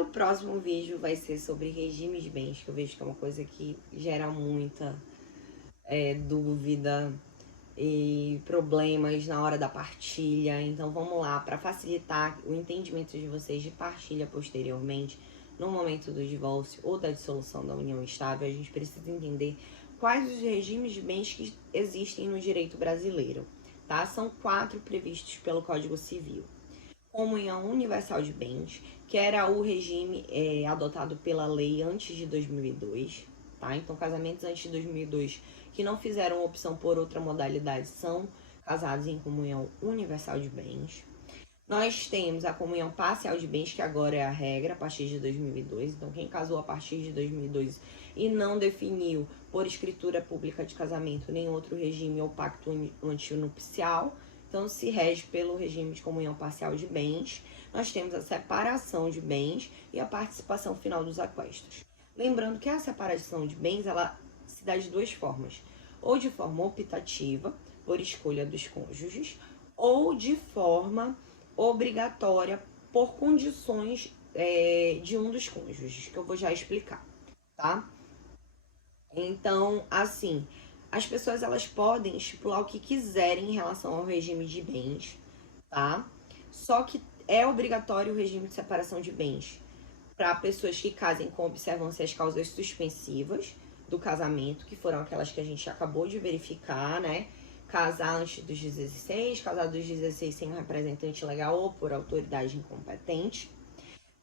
o próximo vídeo vai ser sobre regime de bens, que eu vejo que é uma coisa que gera muita dúvida e problemas na hora da partilha. Então vamos lá, para facilitar o entendimento de vocês de partilha posteriormente, no momento do divórcio ou da dissolução da união estável, a gente precisa entender quais os regimes de bens que existem no direito brasileiro, tá? São 4 previstos pelo Código Civil. Comunhão universal de bens, que era o regime adotado pela lei antes de 2002, tá? Então, casamentos antes de 2002 que não fizeram opção por outra modalidade são casados em comunhão universal de bens. Nós temos a comunhão parcial de bens, que agora é a regra a partir de 2002. Então, quem casou a partir de 2002 e não definiu por escritura pública de casamento nem outro regime ou pacto antinupcial, então se rege pelo regime de comunhão parcial de bens. Nós temos a separação de bens e a participação final dos aquestos. Lembrando que a separação de bens, ela se dá de 2 formas. Ou de forma optativa, por escolha dos cônjuges, ou de forma obrigatória por condições de um dos cônjuges, que eu vou já explicar, tá? Então, assim, as pessoas elas podem estipular o que quiserem em relação ao regime de bens, tá? Só que é obrigatório o regime de separação de bens para pessoas que casem com observância às causas suspensivas do casamento, que foram aquelas que a gente acabou de verificar, né? Casar antes dos 16, casar dos 16 sem um representante legal ou por autoridade incompetente,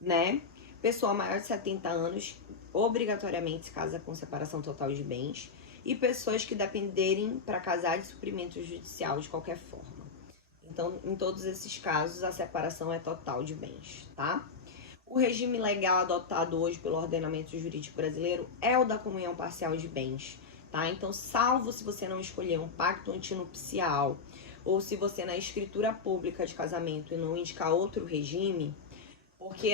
né? Pessoa maior de 70 anos obrigatoriamente se casa com separação total de bens, e pessoas que dependerem para casar de suprimento judicial de qualquer forma. Então, em todos esses casos, a separação é total de bens, tá? O regime legal adotado hoje pelo ordenamento jurídico brasileiro é o da comunhão parcial de bens, tá? Então, salvo se você não escolher um pacto antinupcial, ou se você na escritura pública de casamento e não indicar outro regime, porque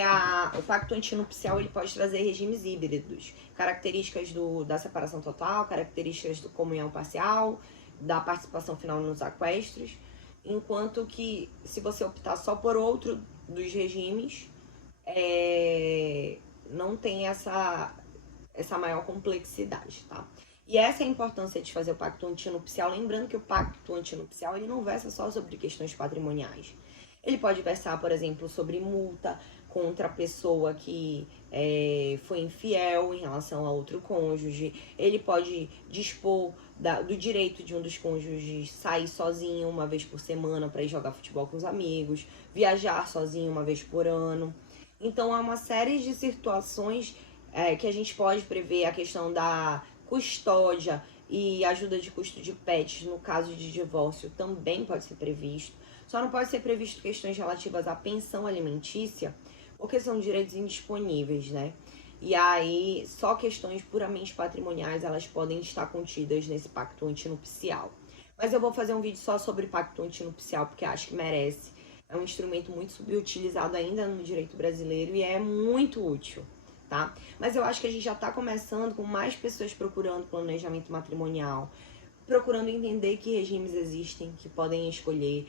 o pacto antinupcial ele pode trazer regimes híbridos, características da separação total, características do comunhão parcial, da participação final nos aquestos, enquanto que se você optar só por outro dos regimes, não tem essa maior complexidade, tá? E essa é a importância de fazer o pacto antinupcial, lembrando que o pacto antinupcial ele não versa só sobre questões patrimoniais. Ele pode versar, por exemplo, sobre multa contra a pessoa que foi infiel em relação a outro cônjuge. Ele pode dispor do direito de um dos cônjuges sair sozinho uma vez por semana para ir jogar futebol com os amigos, viajar sozinho uma vez por ano. Então, há uma série de situações que a gente pode prever, a questão da custódia e ajuda de custo de pets no caso de divórcio também pode ser previsto. Só não pode ser previsto questões relativas à pensão alimentícia, porque são direitos indisponíveis, né? E aí, só questões puramente patrimoniais, elas podem estar contidas nesse pacto antinupcial. Mas eu vou fazer um vídeo só sobre pacto antinupcial, porque acho que merece. É um instrumento muito subutilizado ainda no direito brasileiro e é muito útil, tá? Mas eu acho que a gente já está começando com mais pessoas procurando planejamento matrimonial, procurando entender que regimes existem, que podem escolher,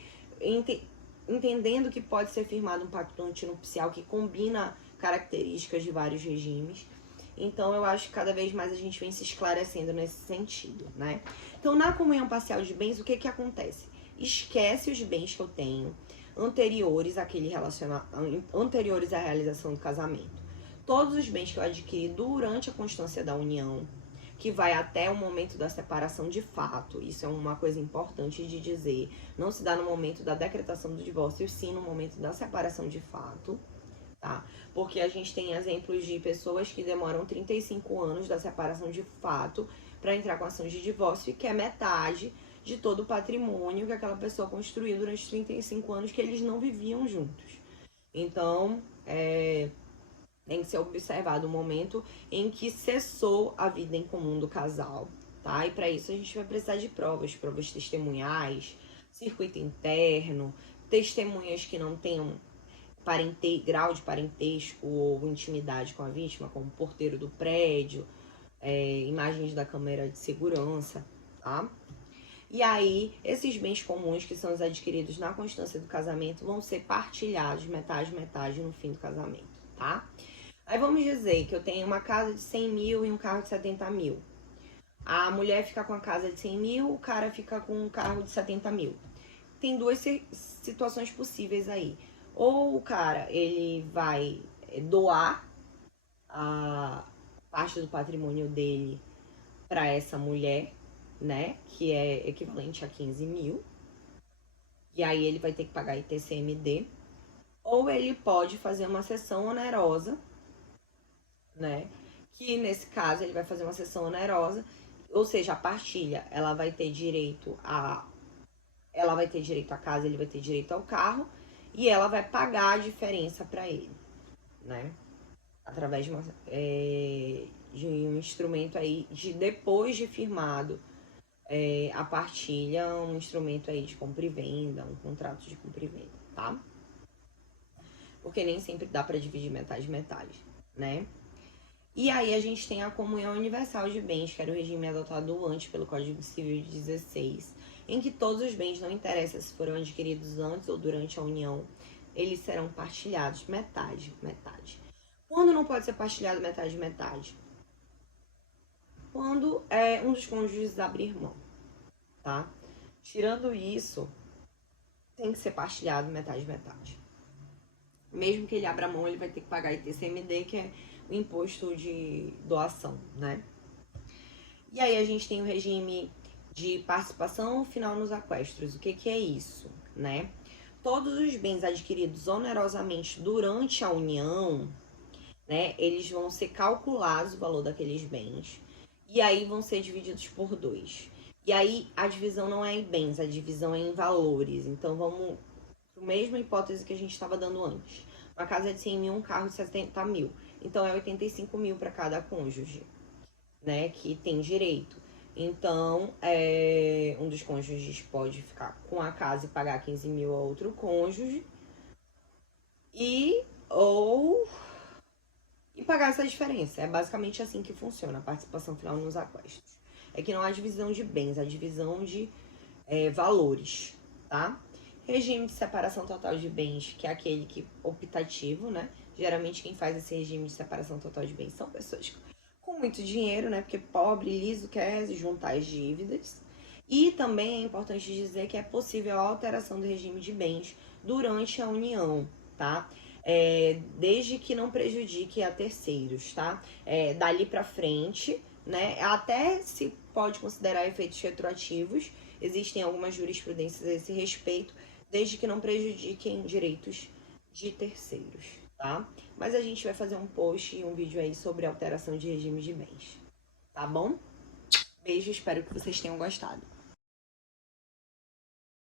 entendendo que pode ser firmado um pacto antinupcial que combina características de vários regimes. Então, eu acho que cada vez mais a gente vem se esclarecendo nesse sentido, né? Então, na comunhão parcial de bens, o que acontece? Esquece os bens que eu tenho anteriores à realização do casamento. Todos os bens que eu adquiri durante a constância da união, que vai até o momento da separação de fato. Isso é uma coisa importante de dizer. Não se dá no momento da decretação do divórcio, sim no momento da separação de fato, tá? Porque a gente tem exemplos de pessoas que demoram 35 anos da separação de fato para entrar com ação de divórcio, que é metade de todo o patrimônio que aquela pessoa construiu durante 35 anos que eles não viviam juntos. Então, tem que ser observado o momento em que cessou a vida em comum do casal, tá? E para isso a gente vai precisar de provas testemunhais, circuito interno, testemunhas que não tenham grau de parentesco ou intimidade com a vítima, como o porteiro do prédio, imagens da câmera de segurança, tá? E aí, esses bens comuns que são os adquiridos na constância do casamento vão ser partilhados metade no fim do casamento, tá? Aí vamos dizer que eu tenho uma casa de 100 mil e um carro de 70 mil. A mulher fica com a casa de 100 mil, o cara fica com um carro de 70 mil. Tem duas situações possíveis aí. Ou o cara, ele vai doar a parte do patrimônio dele para essa mulher, né? Que é equivalente a 15 mil. E aí ele vai ter que pagar ITCMD. Ou ele pode fazer uma cessão onerosa, né? Que nesse caso ele vai fazer uma cessão onerosa, ou seja, a partilha, ela vai ter direito à casa, ele vai ter direito ao carro e ela vai pagar a diferença para ele, né? Através de um instrumento aí de depois de firmado a partilha, um instrumento aí de compra e venda, um contrato de compra e venda, tá? Porque nem sempre dá para dividir metade, né? E aí a gente tem a comunhão universal de bens, que era o regime adotado antes pelo Código Civil de 16, em que todos os bens, não interessa se foram adquiridos antes ou durante a união, eles serão partilhados metade. Quando não pode ser partilhado metade? Quando um dos cônjuges abrir mão, tá? Tirando isso, tem que ser partilhado metade. Mesmo que ele abra mão, ele vai ter que pagar ITCMD, que é o imposto de doação, né? E aí a gente tem o regime de participação final nos aquestos. O que é isso, né? Todos os bens adquiridos onerosamente durante a união, né? Eles vão ser calculados, o valor daqueles bens, e aí vão ser divididos por 2. E aí a divisão não é em bens, a divisão é em valores. Então vamos para a mesma hipótese que a gente estava dando antes. Uma casa de 100 mil, um carro de 70 mil. Então é 85 mil para cada cônjuge, né? Que tem direito. Então, um dos cônjuges pode ficar com a casa e pagar 15 mil a outro cônjuge. E pagar essa diferença. É basicamente assim que funciona a participação final nos aquestos. É que não há divisão de bens, há divisão de valores, tá? Regime de separação total de bens, que é aquele que optativo, né? Geralmente quem faz esse regime de separação total de bens são pessoas com muito dinheiro, né? Porque pobre, liso, quer juntar as dívidas. E também é importante dizer que é possível a alteração do regime de bens durante a união, tá? Desde que não prejudique a terceiros, tá? Dali pra frente, né? Até se pode considerar efeitos retroativos. Existem algumas jurisprudências a esse respeito, desde que não prejudiquem direitos de terceiros, tá? Mas a gente vai fazer um post e um vídeo aí sobre alteração de regime de bens, tá bom? Beijo, espero que vocês tenham gostado.